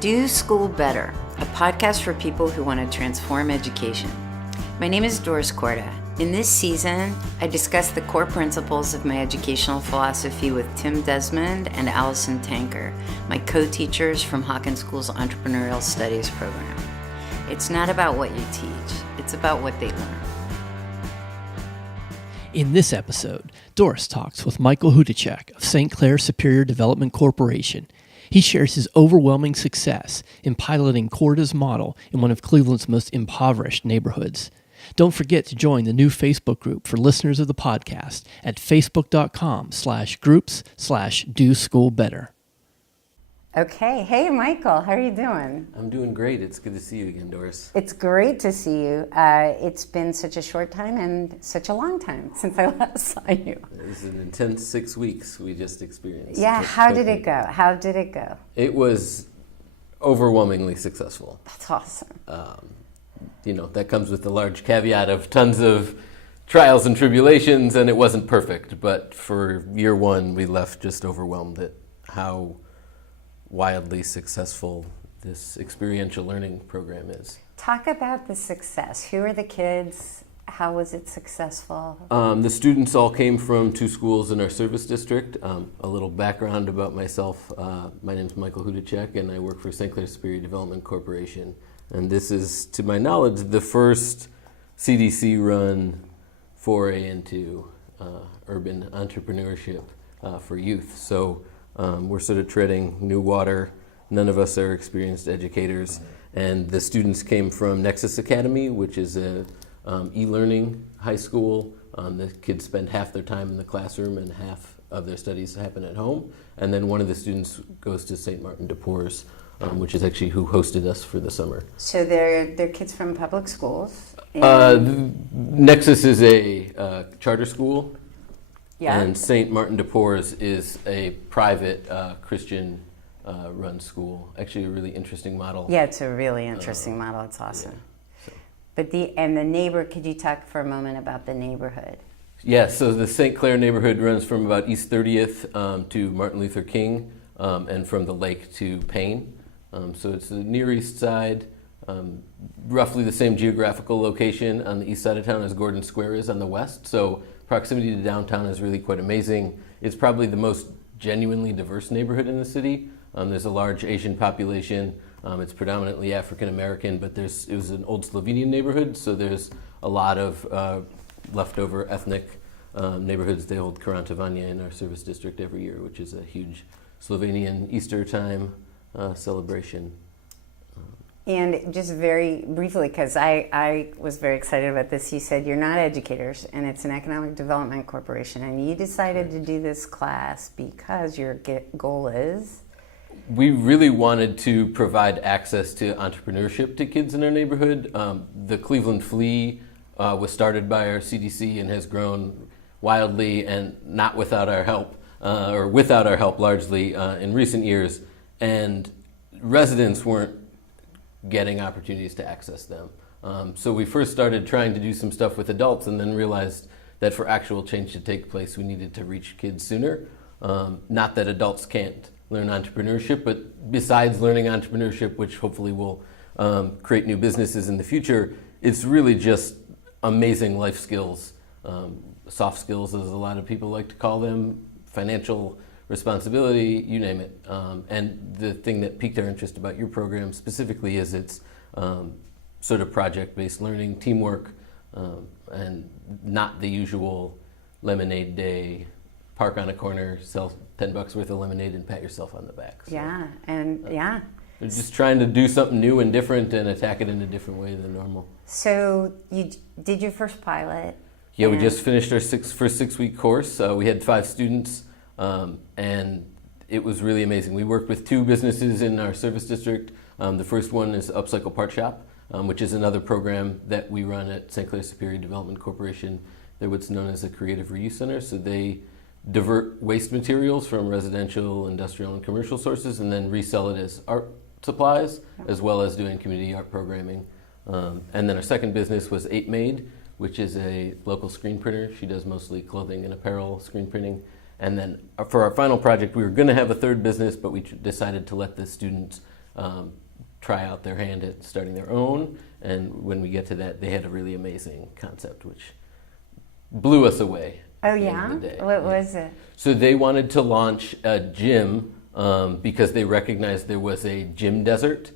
Do School Better, a podcast for people who want to transform education. My name is Doris Korda. In this season, I discuss the core principles of my educational philosophy with Tim Desmond and Allison Tanker, my co-teachers from Hawken School's Entrepreneurial Studies program. It's not about what you teach, it's about what they learn. In this episode, Doris talks with Michael Hudecek of Clair Superior Development Corporation. He shares his overwhelming success in piloting Korda's model in one of Cleveland's most impoverished neighborhoods. Don't forget to join the new Facebook group for listeners of the podcast at facebook.com/groups/Do School Better. Okay, hey Michael, how are you doing? I'm doing great. It's good to see you again, Doris. It's great to see you. It's been such a short time and such a long time since I last saw you. It was an intense 6 weeks we just experienced. Yeah, how did it go? It was overwhelmingly successful. That's awesome. That comes with the large caveat of tons of trials and tribulations, and it wasn't perfect. But for year one, we left just overwhelmed at how wildly successful this experiential learning program is. Talk about the success. Who are the kids? How was it successful? The students all came from two schools in our service district. A little background about myself. My name is Michael Hudecek, and I work for Clair Superior Development Corporation. And this is, to my knowledge, the first CDC-run foray into urban entrepreneurship for youth. So we're sort of treading new water. None of us are experienced educators. And the students came from Nexus Academy, which is a e-learning high school. The kids spend half their time in the classroom and half of their studies happen at home. And then one of the students goes to St. Martin de Porres, which is actually who hosted us for the summer. So they're kids from public schools? Nexus is a charter school. Yeah. And St. Martin de Porres is a private Christian run school. Actually a really interesting model. Yeah, it's a really interesting model. It's awesome. Yeah, so. But the neighbor, could you talk for a moment about the neighborhood? Yeah, so the St. Clair neighborhood runs from about East 30th to Martin Luther King and from the lake to Payne. So it's the Near East Side, roughly the same geographical location on the east side of town as Gordon Square is on the west. So proximity to downtown is really quite amazing. It's probably the most genuinely diverse neighborhood in the city. There's a large Asian population. It's predominantly African American, but it was an old Slovenian neighborhood, so there's a lot of leftover ethnic neighborhoods. They hold Karantovanje in our service district every year, which is a huge Slovenian Easter time celebration. And just very briefly, because I was very excited about this, you said you're not educators and it's an economic development corporation, and you decided to do this class because your goal is? We really wanted to provide access to entrepreneurship to kids in our neighborhood. The Cleveland Flea was started by our CDC and has grown wildly and not without our help, or without our help largely in recent years. And residents weren't getting opportunities to access them. So we first started trying to do some stuff with adults and then realized that for actual change to take place, we needed to reach kids sooner. Not that adults can't learn entrepreneurship, but besides learning entrepreneurship, which hopefully will create new businesses in the future, it's really just amazing life skills, soft skills as a lot of people like to call them, financial responsibility, you name it. And the thing that piqued our interest about your program specifically is its sort of project-based learning, teamwork, and not the usual lemonade day, park on a corner, sell $10 worth of lemonade and pat yourself on the back. So, yeah, and yeah. We're just trying to do something new and different and attack it in a different way than normal. So you did your first pilot? Yeah, we just finished our first 6-week course. We had 5 students. And it was really amazing. We worked with 2 businesses in our service district. The first one is Upcycle Part Shop, which is another program that we run at Clair Superior Development Corporation. They're what's known as a creative reuse center. So they divert waste materials from residential, industrial, and commercial sources and then resell it as art supplies, as well as doing community art programming. And then our second business was 8 Made, which is a local screen printer. She does mostly clothing and apparel screen printing. And then for our final project, we were going to have a third business, but we decided to let the students try out their hand at starting their own. And when we get to that, they had a really amazing concept, which blew us away. Oh, yeah? What was it? So they wanted to launch a gym because they recognized there was a gym desert.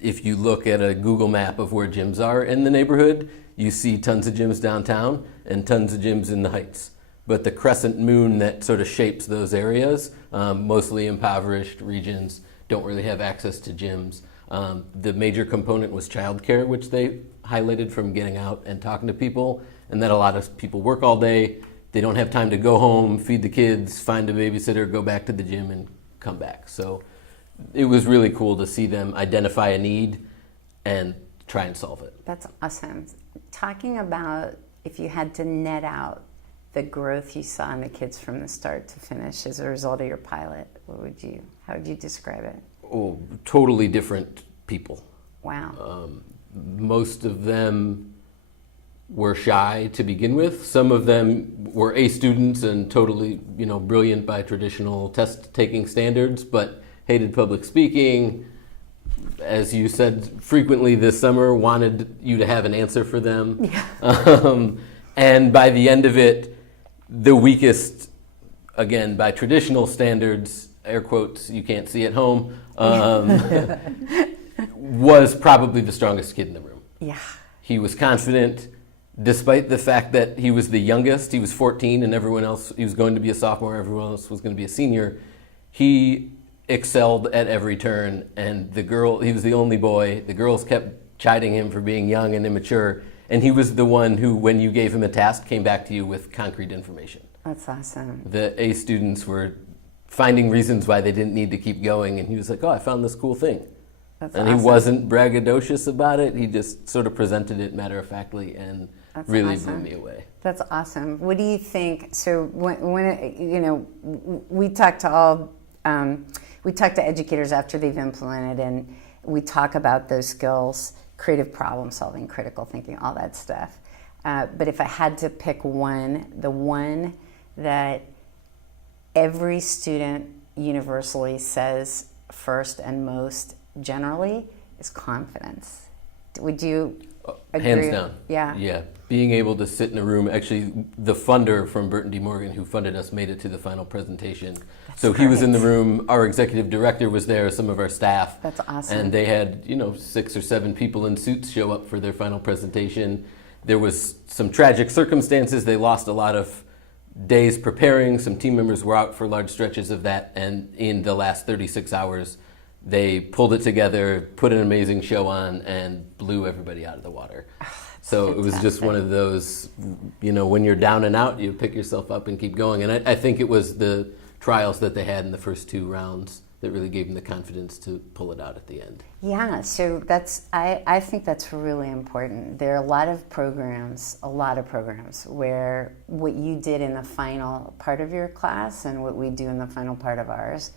If you look at a Google map of where gyms are in the neighborhood, you see tons of gyms downtown and tons of gyms in the Heights. But the crescent moon that sort of shapes those areas, mostly impoverished regions, don't really have access to gyms. The major component was childcare, which they highlighted from getting out and talking to people, and that a lot of people work all day. They don't have time to go home, feed the kids, find a babysitter, go back to the gym, and come back. So it was really cool to see them identify a need and try and solve it. That's awesome. Talking about if you had to net out the growth you saw in the kids from the start to finish as a result of your pilot, how would you describe it? Oh, totally different people. Wow. Most of them were shy to begin with. Some of them were A students and totally, brilliant by traditional test-taking standards, but hated public speaking. As you said frequently this summer, wanted you to have an answer for them. Yeah. And by the end of it, the weakest, again, by traditional standards, air quotes, you can't see at home, was probably the strongest kid in the room. Yeah. He was confident, despite the fact that he was the youngest. He was 14 and everyone else, he was going to be a sophomore, everyone else was going to be a senior. He excelled at every turn, and he was the only boy. The girls kept chiding him for being young and immature, and he was the one who, when you gave him a task, came back to you with concrete information. That's awesome. The A students were finding reasons why they didn't need to keep going, and he was like, I found this cool thing. That's and awesome. He wasn't braggadocious about it. He just sort of presented it matter-of-factly, and really blew me away. That's awesome. What do you think? So when we talk to educators after they've implemented, and we talk about those skills, creative problem solving, critical thinking, all that stuff. But if I had to pick one, the one that every student universally says first and most generally is confidence. Would you agree? Hands down. Yeah. Yeah. Being able to sit in a room, actually the funder from Burton D. Morgan who funded us made it to the final presentation. So he was in the room, our executive director was there, some of our staff. That's awesome. And they had, 6 or 7 people in suits show up for their final presentation. There was some tragic circumstances. They lost a lot of days preparing. Some team members were out for large stretches of that. And in the last 36 hours, they pulled it together, put an amazing show on, and blew everybody out of the water. So it was just one of those, when you're down and out, you pick yourself up and keep going. And I think it was the trials that they had in the first 2 rounds that really gave them the confidence to pull it out at the end. Yeah, so I think that's really important. There are a lot of programs where what you did in the final part of your class and what we do in the final part of ours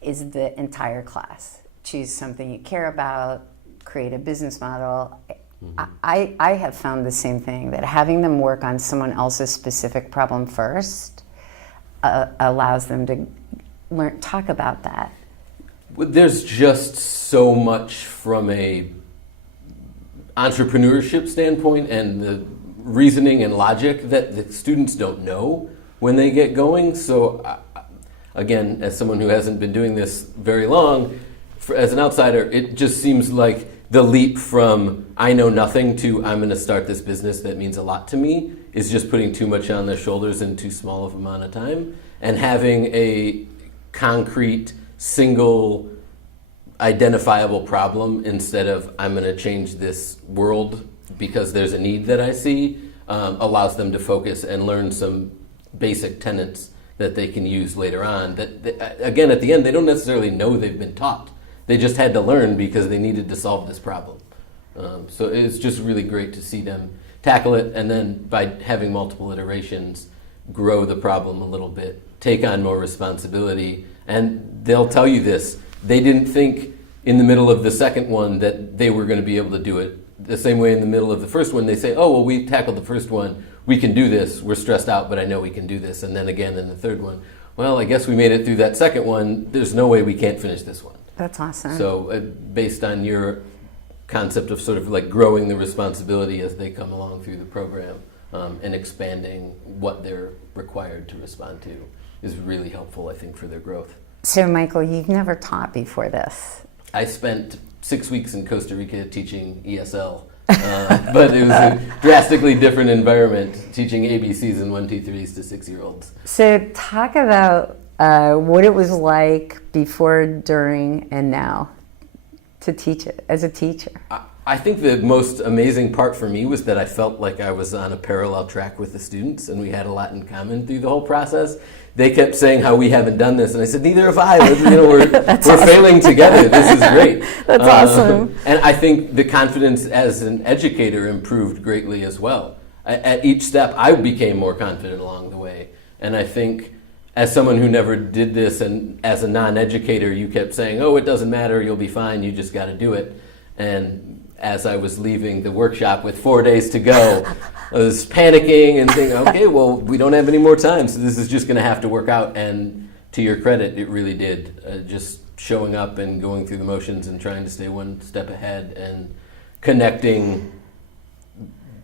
is the entire class. Choose something you care about, create a business model. Mm-hmm. I have found the same thing, that having them work on someone else's specific problem first allows them to talk about that. There's just so much from a entrepreneurship standpoint and the reasoning and logic that the students don't know when they get going. So again, as someone who hasn't been doing this very long, as an outsider, it just seems like the leap from I know nothing to I'm going to start this business that means a lot to me is just putting too much on their shoulders in too small of an amount of time. And having a concrete, single, identifiable problem instead of I'm going to change this world because there's a need that I see allows them to focus and learn some basic tenets that they can use later on. Again, at the end, they don't necessarily know they've been taught. They just had to learn because they needed to solve this problem. So it's just really great to see them tackle it, and then by having multiple iterations, grow the problem a little bit, take on more responsibility. And they'll tell you this, they didn't think in the middle of the second one that they were going to be able to do it. The same way in the middle of the first one, they say, oh, well, we tackled the first one, we can do this, we're stressed out, but I know we can do this. And then again in the third one, well, I guess we made it through that second one, there's no way we can't finish this one. That's awesome. So based on your concept of sort of like growing the responsibility as they come along through the program, and expanding what they're required to respond to is really helpful, I think, for their growth. So, Michael, you've never taught before this. I spent 6 weeks in Costa Rica teaching ESL, but it was a drastically different environment, teaching ABCs and 1, 2, 3s to 6-year-olds. So talk about what it was like before, during, and now to teach it as a teacher. I think the most amazing part for me was that I felt like I was on a parallel track with the students, and we had a lot in common through the whole process. They kept saying how we haven't done this, and I said, neither have I. We're awesome. Failing together. This is great. That's awesome. And I think the confidence as an educator improved greatly as well. At each step, I became more confident along the way. And I think as someone who never did this, and as a non-educator, you kept saying, oh, it doesn't matter, you'll be fine, you just got to do it. And as I was leaving the workshop with 4 days to go, I was panicking and thinking, okay, well, we don't have any more time, so this is just going to have to work out. And to your credit, it really did. Just showing up and going through the motions and trying to stay one step ahead and connecting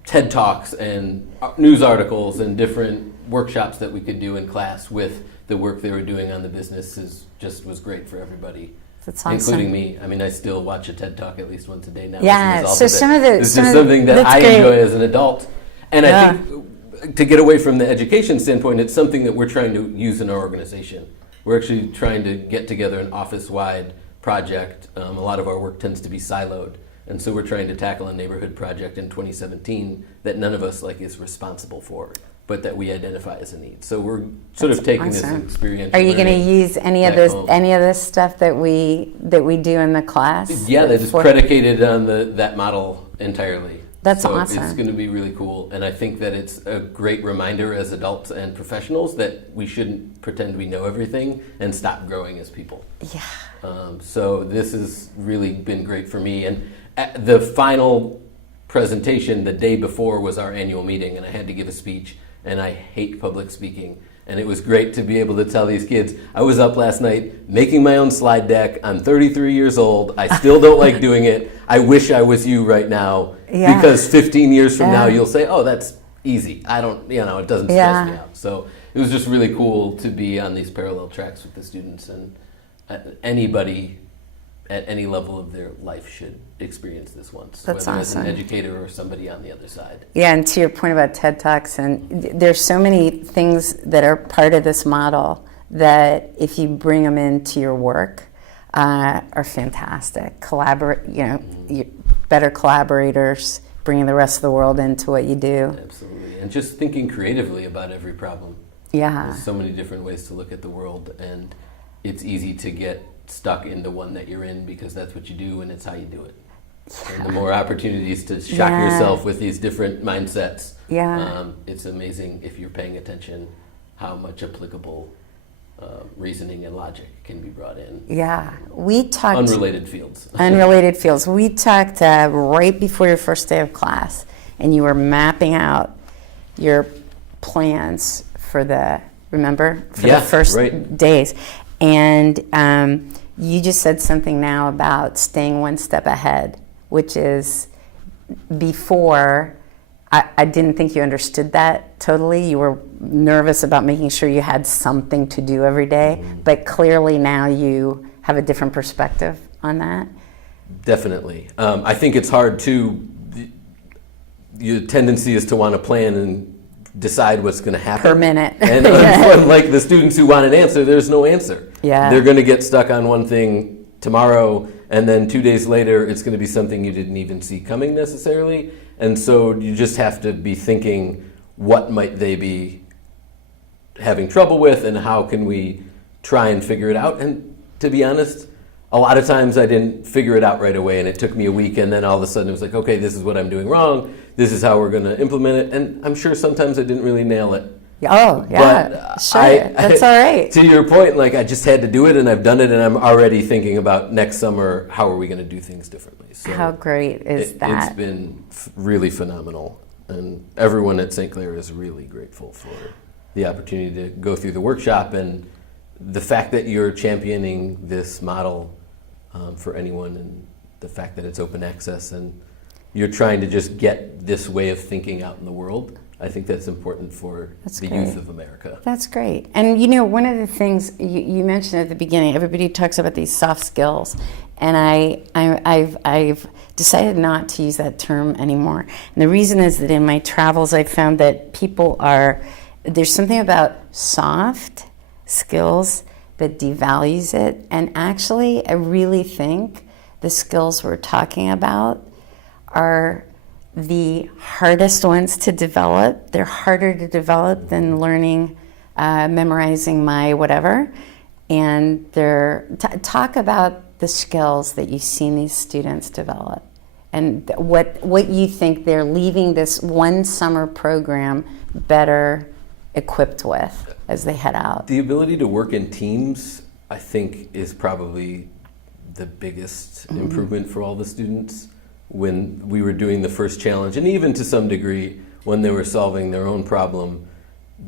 TED Talks and news articles and different workshops that we could do in class with the work they were doing on the business was great for everybody. That's awesome. Including me. I mean, I still watch a TED Talk at least once a day now. Yeah, so some of the... This is something that I enjoy as an adult. And I think to get away from the education standpoint, it's something that we're trying to use in our organization. We're actually trying to get together an office-wide project. A lot of our work tends to be siloed. And so we're trying to tackle a neighborhood project in 2017 that none of us is responsible for, but that we identify as a need. So we're sort of taking awesome. this experience. Are you going to use any of this stuff that we do in the class? Yeah, that is predicated on that model entirely. That's awesome. It's going to be really cool, and I think that it's a great reminder as adults and professionals that we shouldn't pretend we know everything and stop growing as people. Yeah. So this has really been great for me, and the final presentation the day before was our annual meeting, and I had to give a speech. And I hate public speaking. And it was great to be able to tell these kids, I was up last night making my own slide deck. I'm 33 years old. I still don't like doing it. I wish I was you right now. Yeah. Because 15 years from now, you'll say, oh, that's easy. I don't, it doesn't stress me out. So it was just really cool to be on these parallel tracks with the students. And anybody at any level of their life should experience this once, That's whether awesome. as an educator or somebody on the other side. Yeah, and to your point about TED Talks, and there's so many things that are part of this model that if you bring them into your work are fantastic. Better collaborators, bringing the rest of the world into what you do. Absolutely, and just thinking creatively about every problem. Yeah. There's so many different ways to look at the world, and it's easy to get stuck in the one that you're in because that's what you do and it's how you do it. Yeah. And the more opportunities to shock yourself with these different mindsets, it's amazing if you're paying attention how much applicable reasoning and logic can be brought in. Yeah, we talked... Unrelated fields. Unrelated fields. We talked right before your first day of class, and you were mapping out your plans for the first days. And you just said something now about staying one step ahead, which is before, I didn't think you understood that totally. You were nervous about making sure you had something to do every day, but clearly now you have a different perspective on that. Definitely. I think it's hard to, your tendency is to want to plan and decide what's going to happen. Per minute. And unlike the students who want an answer, there's no answer. Yeah. They're going to get stuck on one thing tomorrow, and then 2 days later, it's going to be something you didn't even see coming necessarily. And so you just have to be thinking, what might they be having trouble with, and how can we try and figure it out? And to be honest, a lot of times I didn't figure it out right away, and it took me a week, and then all of a sudden it was like, okay, this is what I'm doing wrong. This is how we're going to implement it. And I'm sure sometimes I didn't really nail it. Oh, yeah, but sure. That's all right. To your point, I just had to do it, and I've done it, and I'm already thinking about next summer, how are we going to do things differently? So how great is that? It's been really phenomenal, and everyone at St. Clair is really grateful for the opportunity to go through the workshop, and the fact that you're championing this model for anyone, and the fact that it's open access and you're trying to just get this way of thinking out in the world. I think that's important for the youth of America. That's great. And one of the things you mentioned at the beginning, everybody talks about these soft skills, and I've decided not to use that term anymore. And the reason is that in my travels, I found that there's something about soft skills that devalues it. And actually, I really think the skills we're talking about are the hardest ones to develop. They're harder to develop than learning, memorizing my whatever. And talk about the skills that you've seen these students develop, and what you think they're leaving this one summer program better equipped with as they head out. The ability to work in teams, I think, is probably the biggest improvement for all the students. When we were doing the first challenge, and even to some degree when they were solving their own problem,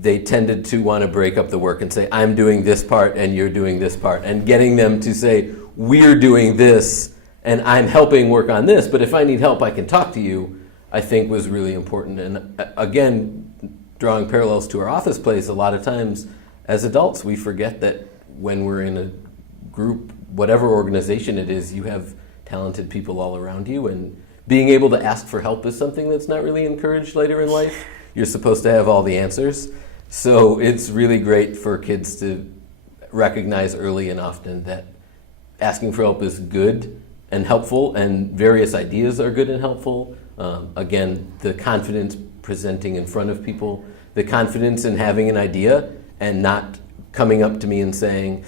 they tended to want to break up the work and say, I'm doing this part and you're doing this part, and getting them to say, we're doing this and I'm helping work on this, but if I need help I can talk to you, I think was really important. And again, drawing parallels to our office place, a lot of times as adults we forget that when we're in a group, whatever organization it is, you have talented people all around you, and being able to ask for help is something that's not really encouraged later in life. You're supposed to have all the answers. So it's really great for kids to recognize early and often that asking for help is good and helpful, and various ideas are good and helpful. Again, the confidence presenting in front of people, the confidence in having an idea and not coming up to me and saying,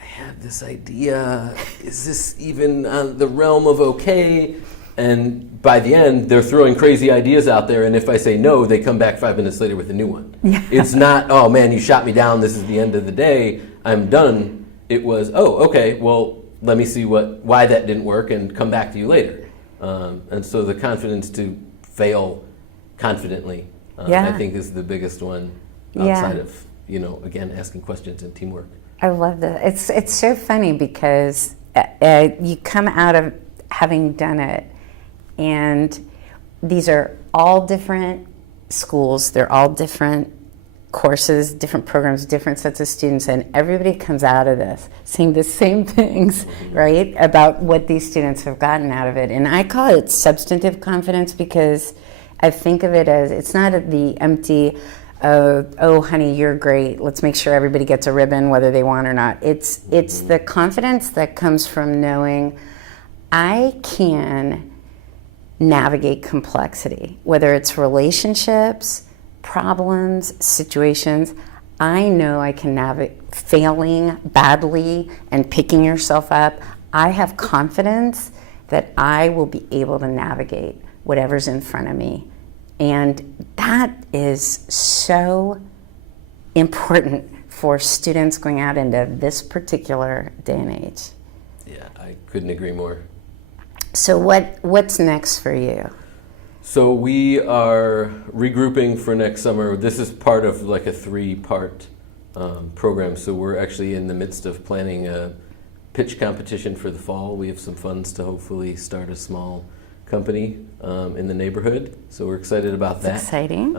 I have this idea, is this even the realm of okay? And by the end, they're throwing crazy ideas out there, and if I say no, they come back 5 minutes later with a new one. Yeah. It's not, oh man, you shot me down, this is the end of the day, I'm done. It was, oh, okay, well, let me see why that didn't work and come back to you later. And so the confidence to fail confidently, I think is the biggest one outside of, again, asking questions and teamwork. I love that. It's so funny because you come out of having done it, and these are all different schools. They're all different courses, different programs, different sets of students, and everybody comes out of this saying the same things, right, about what these students have gotten out of it. And I call it substantive confidence because I think of it as, it's not the empty, oh honey, you're great, let's make sure everybody gets a ribbon whether they want or not. It's the confidence that comes from knowing I can navigate complexity, whether it's relationships, problems, situations. I know I can navigate failing badly and picking yourself up. I have confidence that I will be able to navigate whatever's in front of me. And that is so important for students going out into this particular day and age. Yeah, I couldn't agree more. So what's next for you? So we are regrouping for next summer. This is part of like a 3-part program. So we're actually in the midst of planning a pitch competition for the fall. We have some funds to hopefully start a small company in the neighborhood. So we're excited about that. Exciting.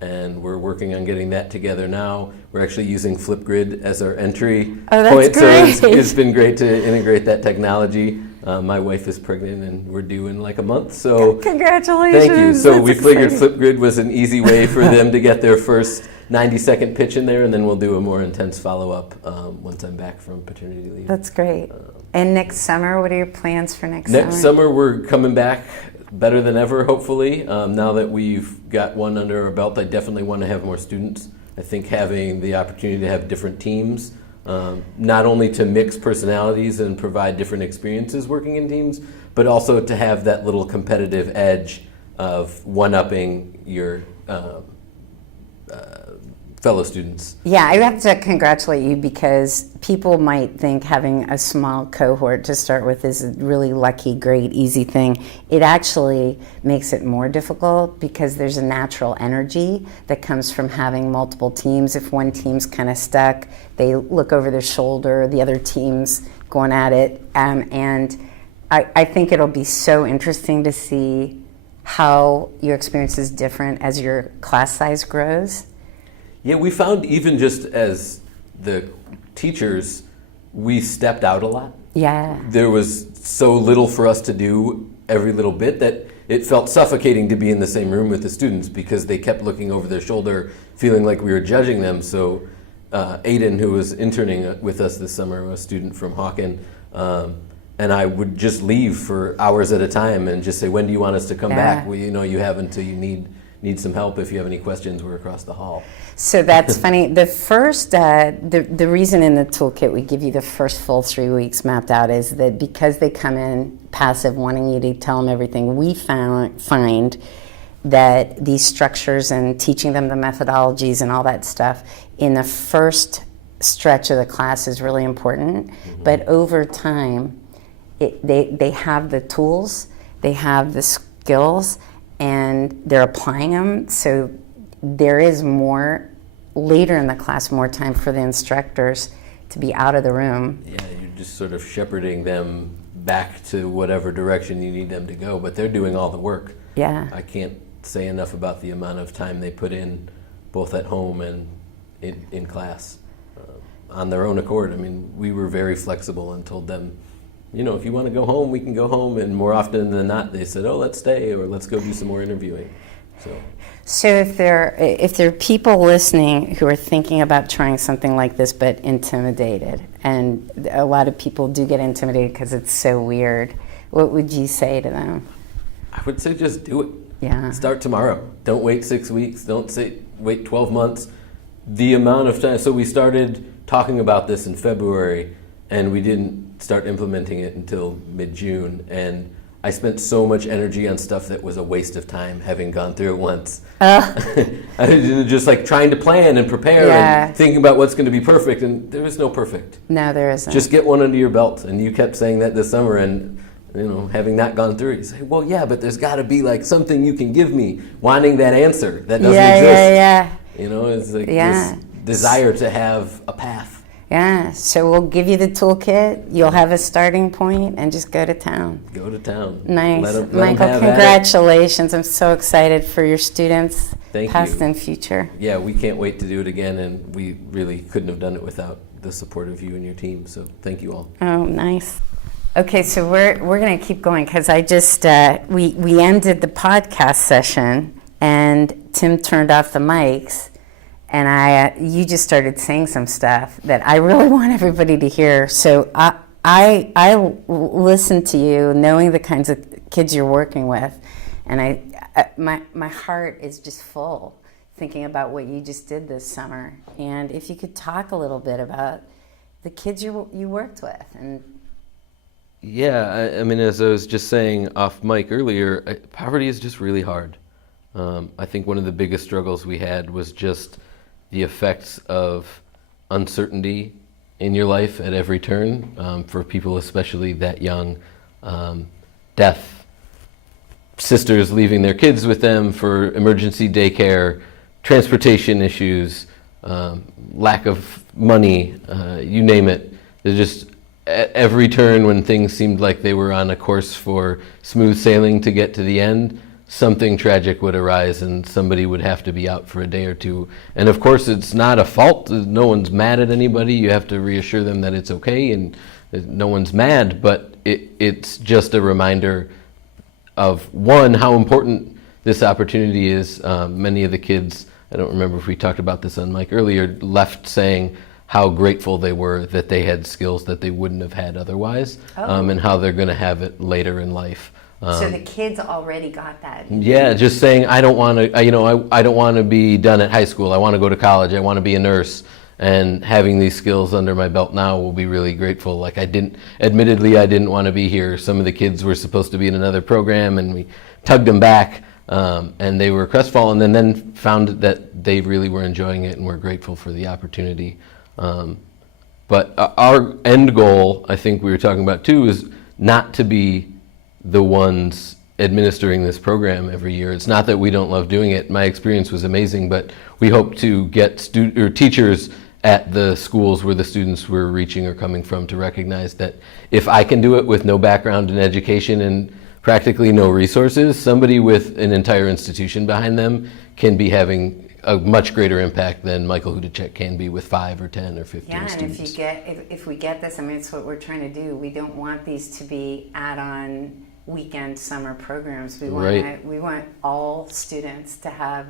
And we're working on getting that together now. We're actually using Flipgrid as our entry point. Great. So it's been great to integrate that technology. My wife is pregnant and we're due in like a month. So congratulations. Thank you. So That's we figured exciting. Flipgrid was an easy way for them to get their first 90-second pitch in there, and then we'll do a more intense follow-up once I'm back from paternity leave. That's great. And next summer, what are your plans for next Next summer? summer, we're coming back better than ever, hopefully. Now that we've got one under our belt, I definitely want to have more students. I think having the opportunity to have different teams, not only to mix personalities and provide different experiences working in teams, but also to have that little competitive edge of one-upping your fellow students. Yeah, I have to congratulate you because people might think having a small cohort to start with is a really lucky, great, easy thing. It actually makes it more difficult because there's a natural energy that comes from having multiple teams. If one team's kind of stuck, they look over their shoulder, the other team's going at it. And I think it'll be so interesting to see how your experience is different as your class size grows. Yeah, we found even just as the teachers, we stepped out a lot. Yeah. There was so little for us to do every little bit that it felt suffocating to be in the same room with the students because they kept looking over their shoulder, feeling like we were judging them. So Aiden, who was interning with us this summer, a student from Hawken, and I would just leave for hours at a time and just say, when do you want us to come back? Well, you know, you have until you need some help. If you have any questions, we're across the hall. So that's funny. The first, the reason in the toolkit we give you the first full 3 weeks mapped out is that because they come in passive, wanting you to tell them everything, we find that these structures and teaching them the methodologies and all that stuff in the first stretch of the class is really important. Mm-hmm. But over time, they have the tools, they have the skills, and they're applying them. So there is more, later in the class, more time for the instructors to be out of the room. Yeah, you're just sort of shepherding them back to whatever direction you need them to go, but they're doing all the work. Yeah. I can't say enough about the amount of time they put in, both at home and in class, on their own accord. I mean, we were very flexible and told them, you know, if you want to go home, we can go home. And more often than not, they said, oh, let's stay, or let's go do some more interviewing. So if there are people listening who are thinking about trying something like this but intimidated, and a lot of people do get intimidated because it's so weird, what would you say to them? I would say just do it. Yeah. Start tomorrow. Don't wait 6 weeks. Don't wait 12 months. The amount of time. So we started talking about this in February, and we didn't start implementing it until mid-June. And I spent so much energy on stuff that was a waste of time, having gone through it once. I was just like trying to plan and prepare and thinking about what's going to be perfect, and there is no perfect. No, there isn't. Just get one under your belt, and you kept saying that this summer, and you know, having not gone through it, you say, well, yeah, but there's got to be like something you can give me, wanting that answer that doesn't exist. Yeah. You know, it's like this desire to have a path. Yeah, so we'll give you the toolkit. You'll have a starting point, and just go to town. Go to town. Nice. Let 'em Michael, congratulations. I'm so excited for your students, past and future. Yeah, we can't wait to do it again, and we really couldn't have done it without the support of you and your team, so thank you all. Oh, nice. Okay, so we're going to keep going, because I just, we ended the podcast session, and Tim turned off the mics. And you just started saying some stuff that I really want everybody to hear. So I listened to you, knowing the kinds of kids you're working with, and my heart is just full thinking about what you just did this summer. And if you could talk a little bit about the kids you worked with. And yeah, I mean, as I was just saying off mic earlier, poverty is just really hard. I think one of the biggest struggles we had was just the effects of uncertainty in your life at every turn, for people especially that young. Death, sisters leaving their kids with them for emergency daycare, transportation issues, lack of money, you name it. There's just at every turn when things seemed like they were on a course for smooth sailing to get to the end, something tragic would arise and somebody would have to be out for a day or two. And of course, it's not a fault. No one's mad at anybody. You have to reassure them that it's okay and no one's mad, but it's just a reminder of, one, how important this opportunity is. Many of the kids, I don't remember if we talked about this on mic earlier, left saying how grateful they were that they had skills that they wouldn't have had otherwise, and how they're going to have it later in life. So the kids already got that. Yeah, just saying, I don't want to, I don't want to be done at high school. I want to go to college. I want to be a nurse. And having these skills under my belt now will be really grateful. Like admittedly, I didn't want to be here. Some of the kids were supposed to be in another program, and we tugged them back, and they were crestfallen, and then found that they really were enjoying it and were grateful for the opportunity. But our end goal, I think we were talking about too, is not to be the ones administering this program every year. It's not that we don't love doing it. My experience was amazing, but we hope to get teachers at the schools where the students were reaching or coming from to recognize that if I can do it with no background in education and practically no resources, somebody with an entire institution behind them can be having a much greater impact than Michael Hudecek can be with 5 or 10 or 15 students. And if we get this, I mean, it's what we're trying to do. We don't want these to be add-on weekend summer programs. We want all students to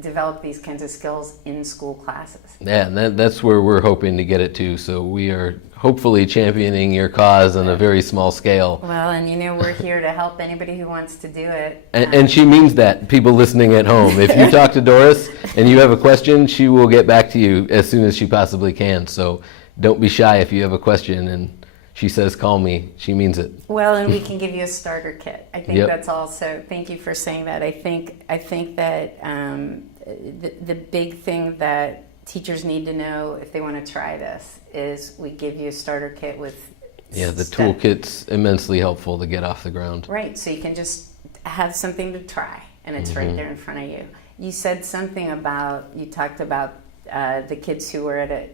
develop these kinds of skills in school classes. Yeah, and that's where we're hoping to get it to. So we are hopefully championing your cause on a very small scale. Well, and we're here to help anybody who wants to do it. And she means that, people listening at home. If you talk to Doris and you have a question, she will get back to you as soon as she possibly can. So don't be shy if you have a question and she says, call me. She means it. Well, and we can give you a starter kit. I think that's also, thank you for saying that. I think that the big thing that teachers need to know if they want to try this is we give you a starter kit with the toolkit's immensely helpful to get off the ground. Right, so you can just have something to try, and it's right there in front of you. You said something you talked about the kids who were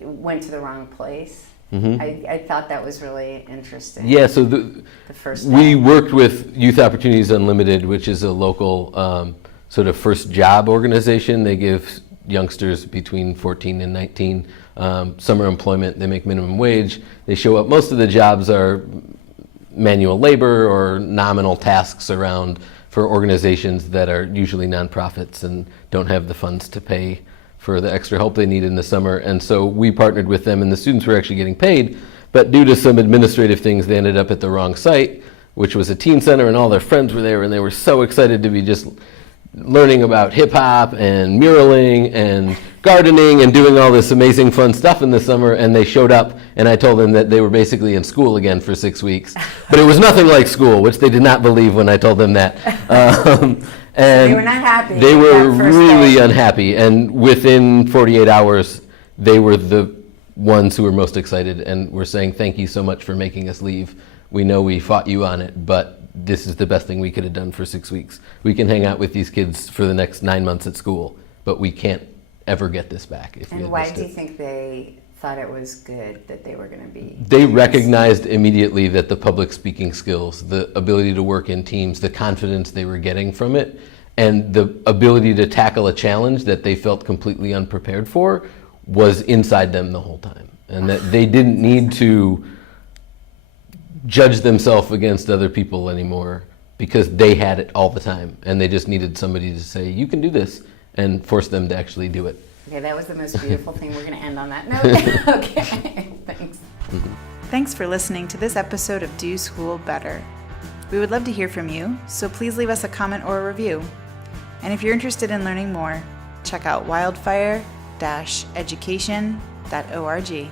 went to the wrong place. I thought that was really interesting. Yeah, so the first we worked with Youth Opportunities Unlimited, which is a local sort of first job organization. They give youngsters between 14 and 19 summer employment. They make minimum wage. They show up. Most of the jobs are manual labor or nominal tasks around for organizations that are usually nonprofits and don't have the funds to pay for the extra help they need in the summer. And so we partnered with them, and the students were actually getting paid, but due to some administrative things, they ended up at the wrong site, which was a teen center, and all their friends were there, and they were so excited to be just learning about hip hop and muraling and gardening and doing all this amazing fun stuff in the summer. And they showed up, and I told them that they were basically in school again for 6 weeks, but it was nothing like school, which they did not believe when I told them that. And they were not happy. They were really unhappy, and within 48 hours, they were the ones who were most excited and were saying, thank you so much for making us leave. We know we fought you on it, but this is the best thing we could have done for 6 weeks. We can hang out with these kids for the next 9 months at school, but we can't ever get this back. And why do you think they thought it was good that they were going to be? They recognized immediately that the public speaking skills, the ability to work in teams, the confidence they were getting from it, and the ability to tackle a challenge that they felt completely unprepared for was inside them the whole time. And that they didn't need to judge themselves against other people anymore because they had it all the time. And they just needed somebody to say, you can do this, and force them to actually do it. Okay, that was the most beautiful thing. We're going to end on that note. Okay, thanks. Thanks for listening to this episode of Do School Better. We would love to hear from you, so please leave us a comment or a review. And if you're interested in learning more, check out wildfire-education.org.